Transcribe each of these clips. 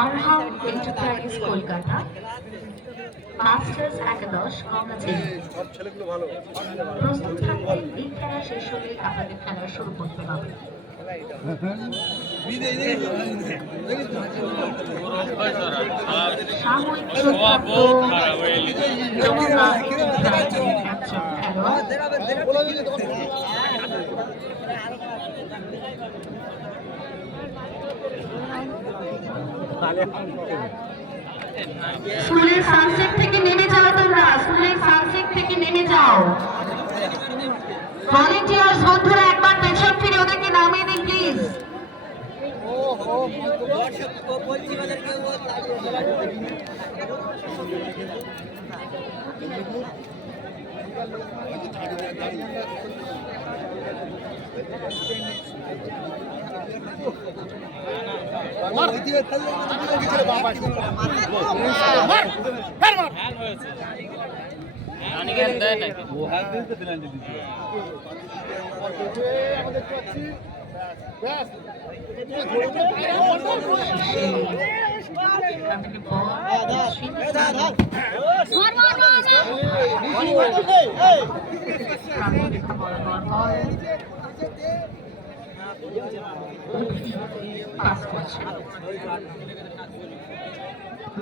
আরহাম enterprise Kolkata masters একাদশ গঙ্গাচেরি প্রস্তুত থাকবেন। এই খেলা শেষ হলে আপনাদের খেলা শুরু করতে হবে। সাময়িক স্কুলের সানসেট থেকে নেমে যাও, তোমরা স্কুলের সানসেট থেকে নেমে যাও। ভলেন্টিয়ার্স বন্ধুরা একবার পেছন ফিরে ওদেরকে নামিয়ে দিন প্লিজ।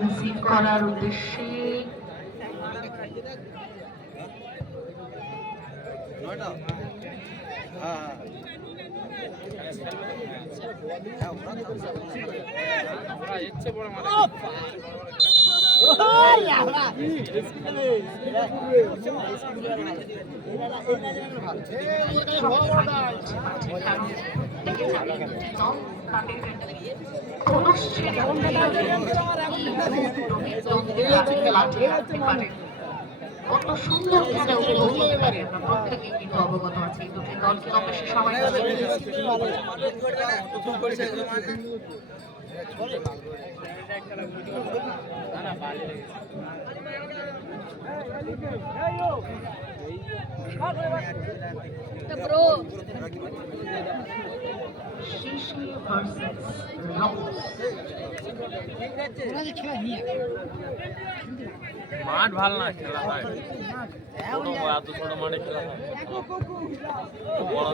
রিসিভ করার উদ্দেশ্যে কত সুন্দর খেলা উপভোগ করতে পারে আমরা প্রত্যেকে কিন্তু অবগত আছি। দুটি দলকে অবশ্যই সবাই মাঠ ভালো না, খেলা হয় এত ছোট মাঠে খেলা হয়। বড়